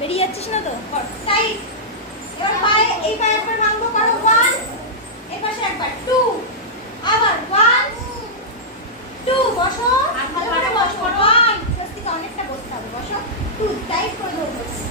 বেরিয়ে যাচ্ছিস না তো? টাইট। এবার পায়ে এই পায়ে একবার ভাঙবো, করো 1, এই পাশে একবার 2, আবার 1 2 বসো, ভালো করে বসো 1, স্বস্তিকা অনেকটা বসতে হবে, বসো 2 টাইট করে ধরো।